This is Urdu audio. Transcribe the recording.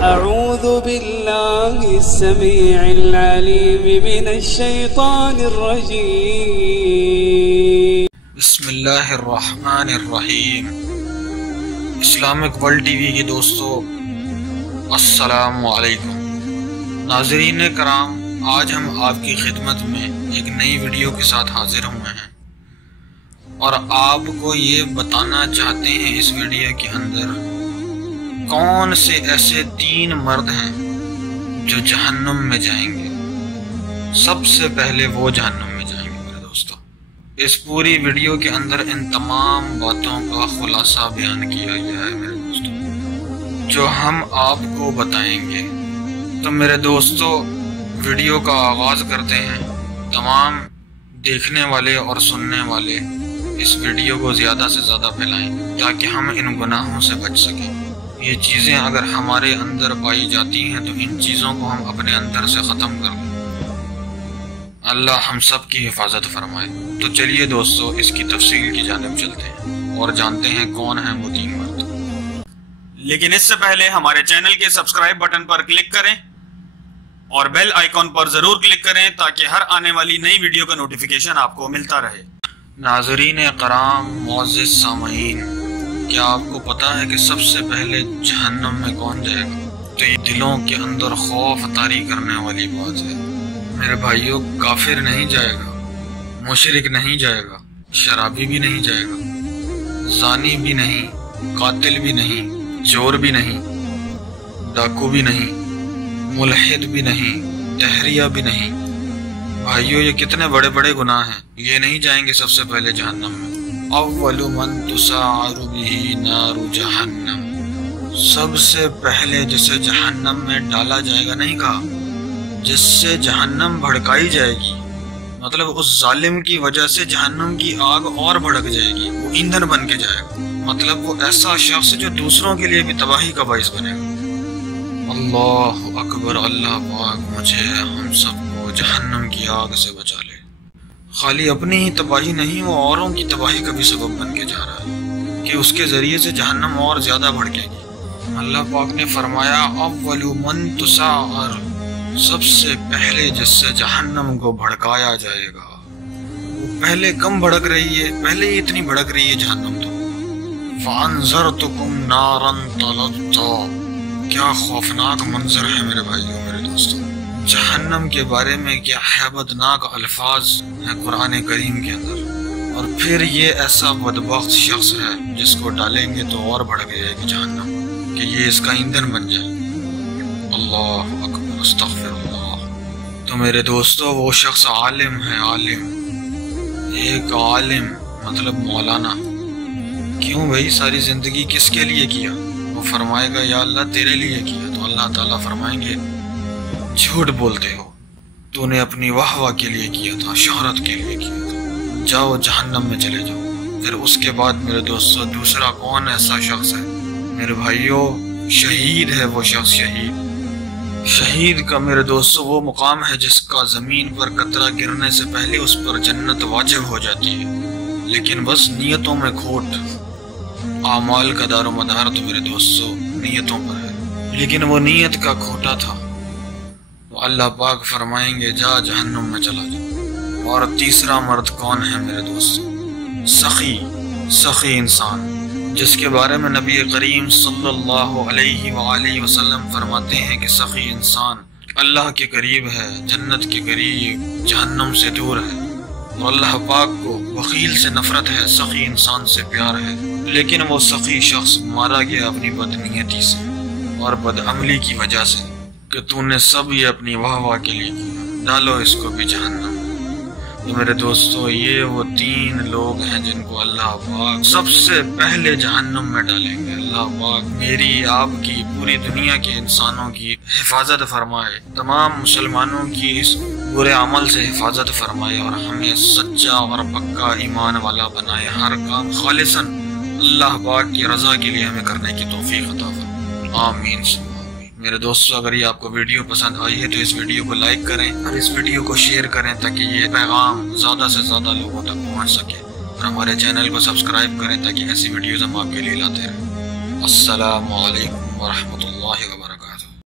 أعوذ بالله السميع العليم من الشيطان الرجيم بسم اللہ الرحمن الرحیم۔ اسلامک ورلڈ ٹی وی کے دوستو السلام علیکم۔ ناظرین کرام، آج ہم آپ کی خدمت میں ایک نئی ویڈیو کے ساتھ حاضر ہوئے ہیں اور آپ کو یہ بتانا چاہتے ہیں اس ویڈیو کے اندر کون سے ایسے 3 مرد ہیں جو جہنم میں جائیں گے۔ سب سے پہلے وہ جہنم میں جائیں گے میرے دوستو۔ اس پوری ویڈیو کے اندر ان تمام باتوں کا خلاصہ بیان کیا گیا ہے میرے دوستو، جو ہم آپ کو بتائیں گے۔ تو میرے دوستو، ویڈیو کا آغاز کرتے ہیں۔ تمام دیکھنے والے اور سننے والے اس ویڈیو کو زیادہ سے زیادہ پھیلائیں تاکہ ہم ان گناہوں سے بچ سکیں۔ یہ چیزیں اگر ہمارے اندر پائی جاتی ہیں تو ان چیزوں کو ہم اپنے اندر سے ختم کر دیں۔ اللہ ہم سب کی حفاظت فرمائے۔ تو چلیے دوستو، اس کی تفصیل کی جانب چلتے ہیں اور جانتے ہیں کون ہیں وہ 3 مرد۔ لیکن اس سے پہلے ہمارے چینل کے سبسکرائب بٹن پر کلک کریں اور بیل آئیکن پر ضرور کلک کریں تاکہ ہر آنے والی نئی ویڈیو کا نوٹیفیکیشن آپ کو ملتا رہے۔ ناظرین کرام، معزز سامعین، کیا آپ کو پتا ہے کہ سب سے پہلے جہنم میں کون جائے گا؟ تو یہ دلوں کے اندر خوف طاری کرنے والی بات ہے میرے بھائیوں۔ کافر نہیں جائے گا، مشرک نہیں جائے گا، شرابی بھی نہیں جائے گا، زانی بھی نہیں، قاتل بھی نہیں، چور بھی نہیں، ڈاکو بھی نہیں، ملحد بھی نہیں، تحریہ بھی نہیں۔ بھائیوں، یہ کتنے بڑے بڑے گناہ ہیں، یہ نہیں جائیں گے سب سے پہلے جہنم میں۔ اول من تسعر به نار جہنم، سب سے پہلے جسے جہنم میں ڈالا جائے گا، نہیں کہا جس سے جہنم بھڑکائی جائے گی، مطلب اس ظالم کی وجہ سے جہنم کی آگ اور بھڑک جائے گی، وہ ایندھن بن کے جائے گا، مطلب وہ ایسا شخص جو دوسروں کے لیے بھی تباہی کا باعث بنے گا۔ اللہ اکبر، اللہ پاک مجھے ہم سب کو جہنم کی آگ سے بچا لے۔ خالی اپنی ہی تباہی نہیں، وہ اوروں کی تباہی کا بھی سبب بن کے جا رہا ہے کہ اس کے ذریعے سے جہنم اور زیادہ بھڑکے گی۔ اللہ پاک نے فرمایا اول من تسعر، سب سے پہلے جس سے جہنم کو بھڑکایا جائے گا۔ وہ پہلے کم بھڑک رہی ہے، پہلے ہی اتنی بھڑک رہی ہے جہنم تو۔ فَأَنذَرْتُكُمْ نَارًا تَلَظَّىٰ، کیا خوفناک منظر ہے میرے بھائیوں، میرے دوستوں۔ جہنم کے بارے میں کیا ہیبتناک الفاظ ہیں قرآن کریم کے اندر، اور پھر یہ ایسا بدبخت شخص ہے جس کو ڈالیں گے تو اور بھڑک جائے گی جہنم کہ یہ اس کا ایندھن بن جائے۔ اللہ اکبر، استغفر اللہ۔ تو میرے دوستو، وہ شخص عالم ہے، عالم، ایک عالم مطلب مولانا۔ کیوں بھائی؟ ساری زندگی کس کے لیے کیا؟ وہ فرمائے گا یا اللہ تیرے لیے کیا، تو اللہ تعالیٰ فرمائیں گے جھوٹ بولتے ہو، تو نے اپنی واہ واہ کے لیے کیا تھا، شہرت کے لیے کیا تھا، جاؤ جہنم میں چلے جاؤ۔ پھر اس کے بعد میرے دوستو دوسرا کون ایسا شخص ہے میرے بھائیوں؟ شہید ہے وہ شخص، شہید۔ شہید کا میرے دوستو وہ مقام ہے جس کا زمین پر قطرہ گرنے سے پہلے اس پر جنت واجب ہو جاتی ہے، لیکن بس نیتوں میں کھوٹ۔ اعمال کا دار و مدار تو میرے دوستو نیتوں پر ہے، لیکن وہ نیت کا کھوٹا تھا، تو اللہ پاک فرمائیں گے جا جہنم میں چلا جا۔ اور تیسرا مرد کون ہے میرے دوستو؟ سخی، سخی انسان، جس کے بارے میں نبی کریم صلی اللہ علیہ وآلہ وسلم فرماتے ہیں کہ سخی انسان اللہ کے قریب ہے، جنت کے قریب، جہنم سے دور ہے، اور اللہ پاک کو بخیل سے نفرت ہے، سخی انسان سے پیار ہے۔ لیکن وہ سخی شخص مارا گیا اپنی بدنیتی سے اور بدعملی کی وجہ سے کہ تو نے سب یہ اپنی واہ واہ کے لیے کیا، ڈالو اس کو بھی جہنم۔ تو میرے دوستو، یہ وہ 3 لوگ ہیں جن کو اللہ پاک سب سے پہلے جہنم میں ڈالیں گے۔ اللہ پاک میری، آپ کی، پوری دنیا کے انسانوں کی حفاظت فرمائے، تمام مسلمانوں کی اس برے عمل سے حفاظت فرمائے اور ہمیں سچا اور پکا ایمان والا بنائے، ہر کام خالصاً اللہ پاک کی رضا کے لیے ہمیں کرنے کی توفیق عطا فرمائے، آمین۔ میرے دوستو، اگر یہ آپ کو ویڈیو پسند آئی ہے تو اس ویڈیو کو لائک کریں اور اس ویڈیو کو شیئر کریں تاکہ یہ پیغام زیادہ سے زیادہ لوگوں تک پہنچ سکے، اور ہمارے چینل کو سبسکرائب کریں تاکہ ایسی ویڈیوز ہم آپ کے لیے لاتے رہیں۔ السلام علیکم ورحمۃ اللہ وبرکاتہ۔